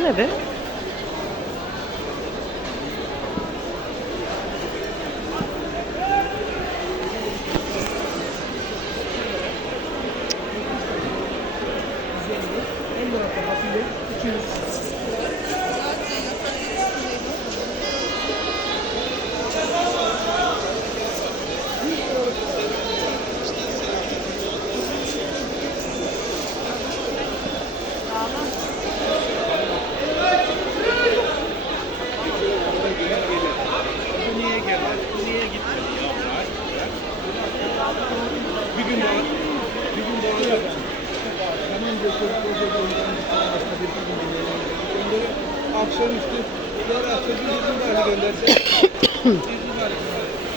Bu ne be? Akşamüstü hafta bir gün daha gönderse. bir gün daha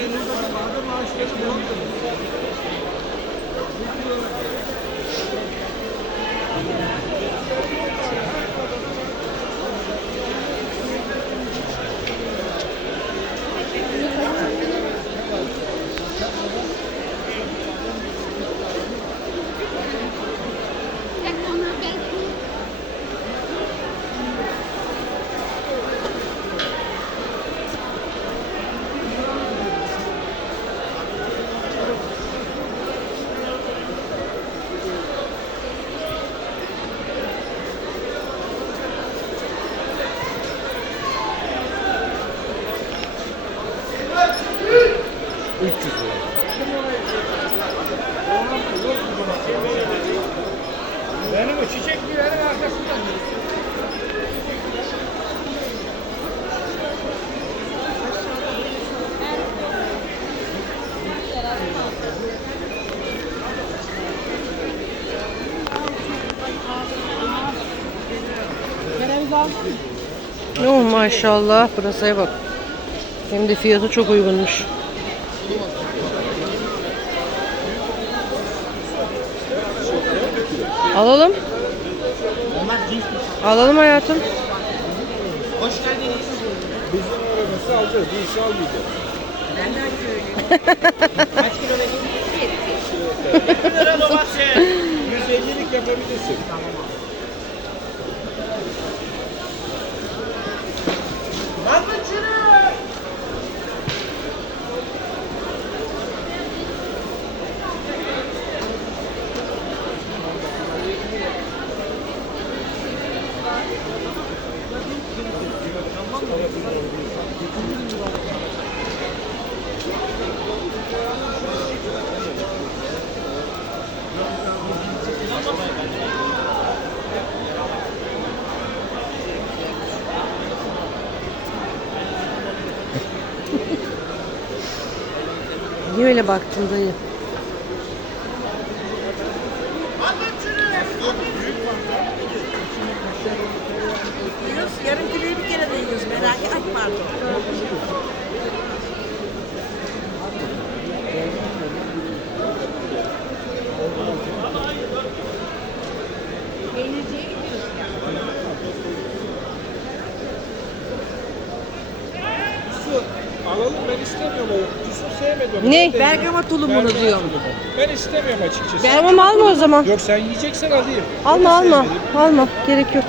En uzun zamanda maaş geçmiyor. Oh maşallah pırasaya bak. Hem de fiyatı çok uygunmuş. Alalım. Alalım hayatım. Bizim arabası alacağız, değilse almayacağız. Kaç kilo vereyim? 150'lik yapabilirsin. Niye öyle baktın dayı? Yiyoruz. Yarım Ay pardon. Su alalım ben istemiyorum o. Yusuf sevmedi onu. Ne? Ben de- Bergama tulumunu Bergama tulumu. Ben istemiyorum açıkçası. Tamam alma o zaman. Yok sen yiyeceksen alayım. Alma Ben alma. sevmedim. Alma. Gerek yok.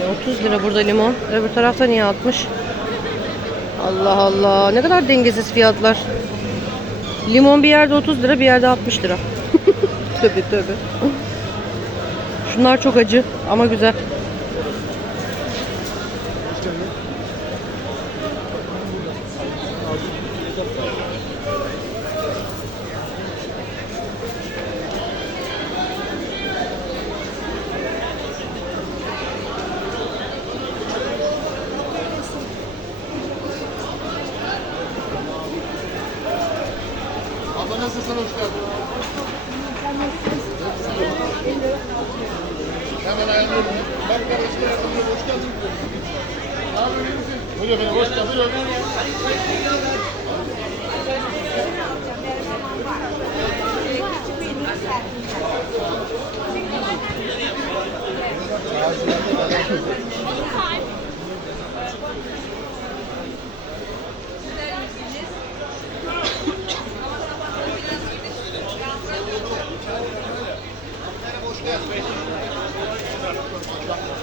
E, 30 lira burada limon. Öbür tarafta niye 60? Allah Allah. Ne kadar dengesiz fiyatlar. Limon bir yerde 30 lira, bir yerde 60 lira. tövbe tövbe. Şunlar çok acı ama güzel.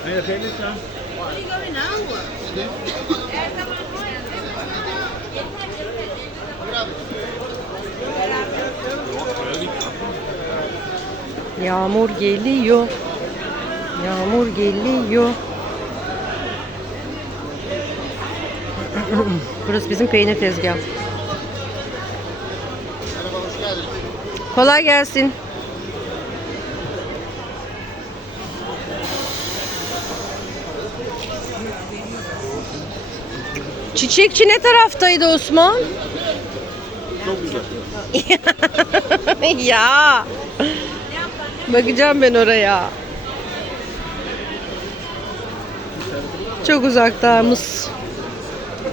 Wer fällt es an? Ich glaube, in Hamburg. Yağmur geliyor. Yağmur geliyor. Burası bizim hoş geldiniz. Kolay gelsin. Çiçekçi ne taraftaydı Osman? Çok güzel. ya. Bakacağım ben oraya. Çok uzakta mıs.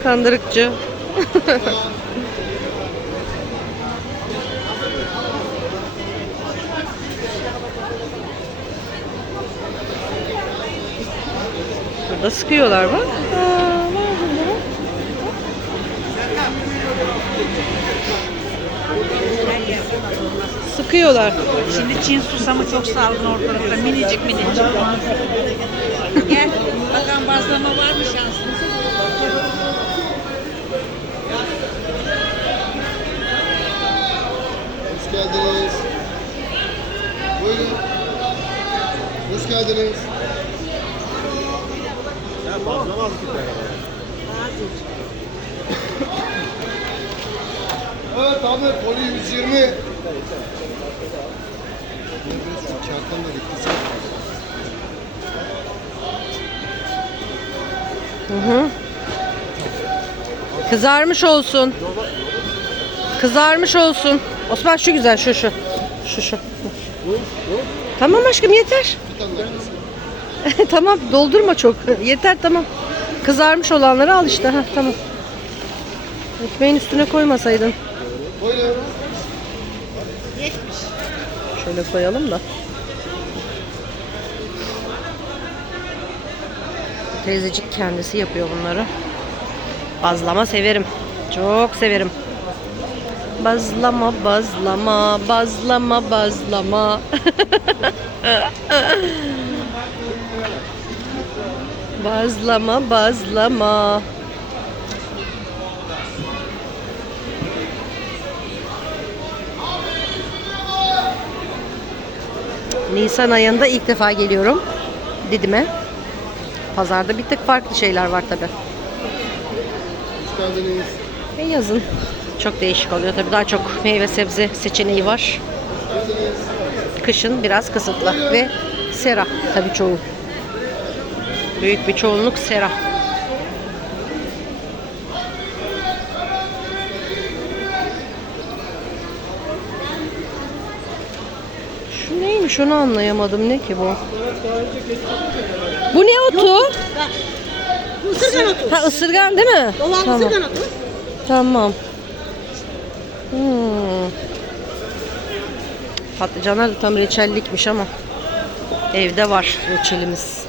Kandırıkçı. Burada sıkıyorlar bak. Aa, var burada. Sıkıyorlar. Şimdi Çin susamı çok salgın ortalıkta. Minicik minicik. Gel. Bakalım bazlama var mı şansınız? Hoş geldiniz. Buyurun. Hoş geldiniz. Ya fazla var ki Evet abi poli 120. Şu kağıttan da gitti. Hı hı. Kızarmış olsun. Kızarmış olsun. Osman şu güzel şu şu. Şu şu. Tamam aşkım yeter. Tamam doldurma çok. yeter tamam. Kızarmış olanları al işte. Heh, tamam. Ekmeğin üstüne koymasaydın. Buyurun. Şöyle koyalım da. Teyzecik kendisi yapıyor bunları. Bazlama severim. Çok severim. Bazlama, bazlama, bazlama, bazlama. bazlama, bazlama. Nisan ayında ilk defa geliyorum Didim'e. Pazarda bir tık farklı şeyler var tabi. Hoş geldiniz. Yazın çok değişik oluyor tabi daha çok meyve sebze seçeneği var. Kışın biraz kısıtlı ve sera tabi çoğu. Büyük bir çoğunluk sera. Neymiş onu anlayamadım. Ne ki bu? Bu ne otu? Isırgan otu. Ha ısırgan değil mi? Dolan tamam. ısırgan otu. Tamam. Hmm. Patlıcanlar da tam reçellikmiş ama evde var reçelimiz.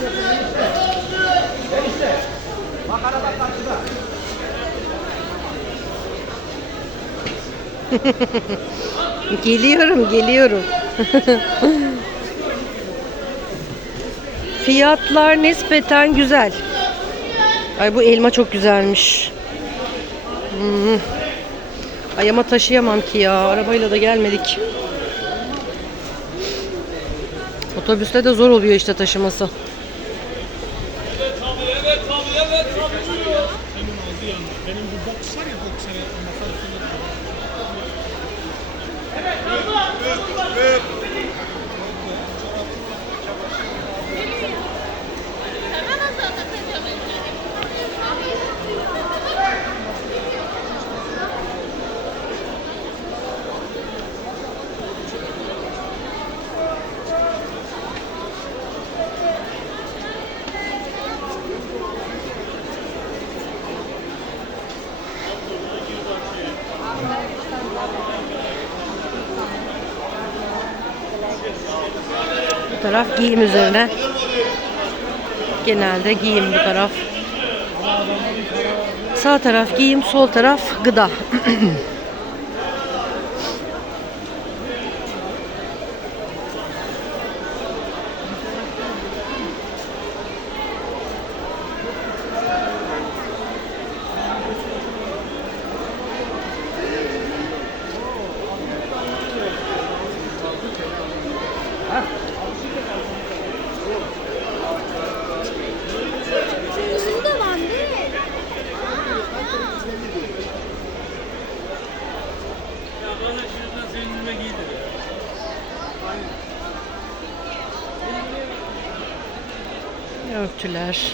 Geliyorum, geliyorum. Fiyatlar nispeten güzel. Ay bu elma çok güzelmiş. Hmm. Ay ama taşıyamam ki ya. Arabayla da gelmedik. Otobüste de zor oluyor işte taşıması. Bu taraf giyim üzerine. Genelde giyim bu taraf. Sağ taraf giyim, sol taraf gıda. Örtüler.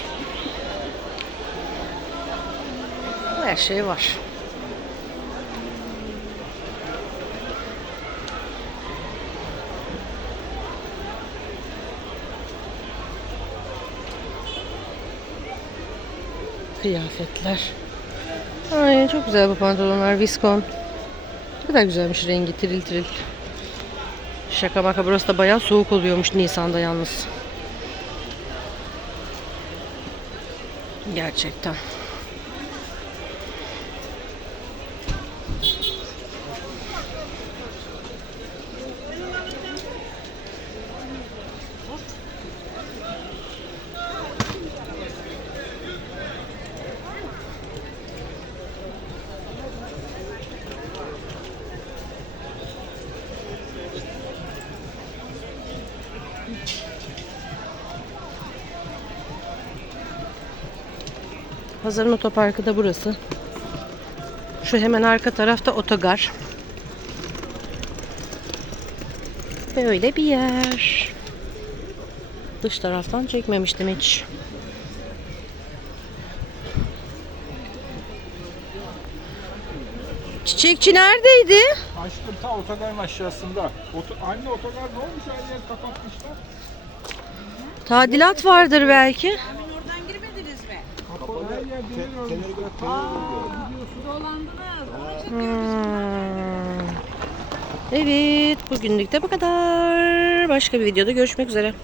Her şey var. Kıyafetler. Ay çok güzel bu pantolonlar. Viskon. Ne kadar güzelmiş rengi tiril tiril. Şaka maka burası da bayağı soğuk oluyormuş Nisan'da yalnız. Gerçekten. Pazarın otoparkı da burası. Şu hemen arka tarafta otogar. Ve öyle bir yer. Dış taraftan çekmemiştim hiç. Çiçekçi neredeydi? Aşkım ta otogarın aşağısında. Oto, anne otogar ne olmuş her yer kapatmışlar. Tadilat vardır belki. Evet, bugünlük de bu kadar. Başka bir videoda görüşmek üzere.